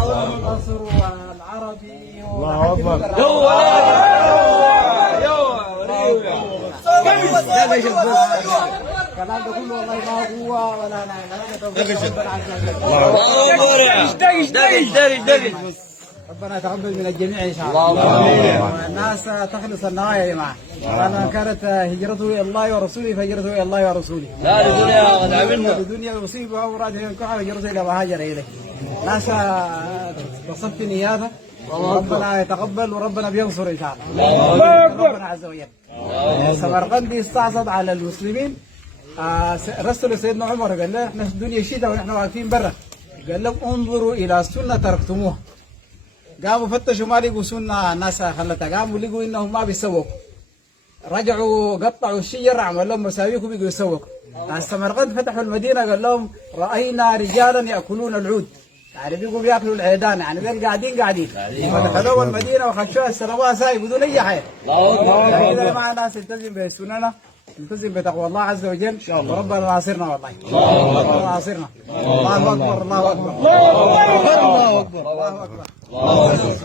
مصر والعربي الله أكبر. الكلام ده كله والله ما هو ولا لا ربنا يتقبل من الجميع ان شاء الله. الناس تخلص النوايا يا جماعه. انا كانت هجرته الى الله ورسوله فهجرته الى الله ورسوله. لا لدنيا قد عملنا. الدنيا يصيبها وراده ينكحها هجرته الى ما هاجر اليه. ناس تصفي نياتها ربنا يتقبل وربنا بينصر ان شاء الله. ربنا عز وجل. سمرقندي استعصد على المسلمين. رسل سيدنا عمر قال له احنا في الدنيا شتاء ونحن واقفين برا. قال لهم انظروا الى سنه تركتموها. قاموا فتشوا ما لقوا سنه الناس خلتها، قاموا لقوا انهم ما بيسوقوا. رجعوا قطعوا الشجر عملوا لهم مساويك وبقوا يسوقوا. السمرقند فتحوا المدينه قال لهم راينا رجالا ياكلون العود. يعني بيقوا بياكلوا العيدان، يعني بين قاعدين فدخلوا المدينه وخشوها السلوى ساي بدون اي حاجه. كده مع ناس تلتزم بسننه، نلتزم بتقوى الله عز وجل وربنا ناصرنا والله. ربنا ناصرنا. الله اكبر الله اكبر الله اكبر الله اكبر الله اكبر.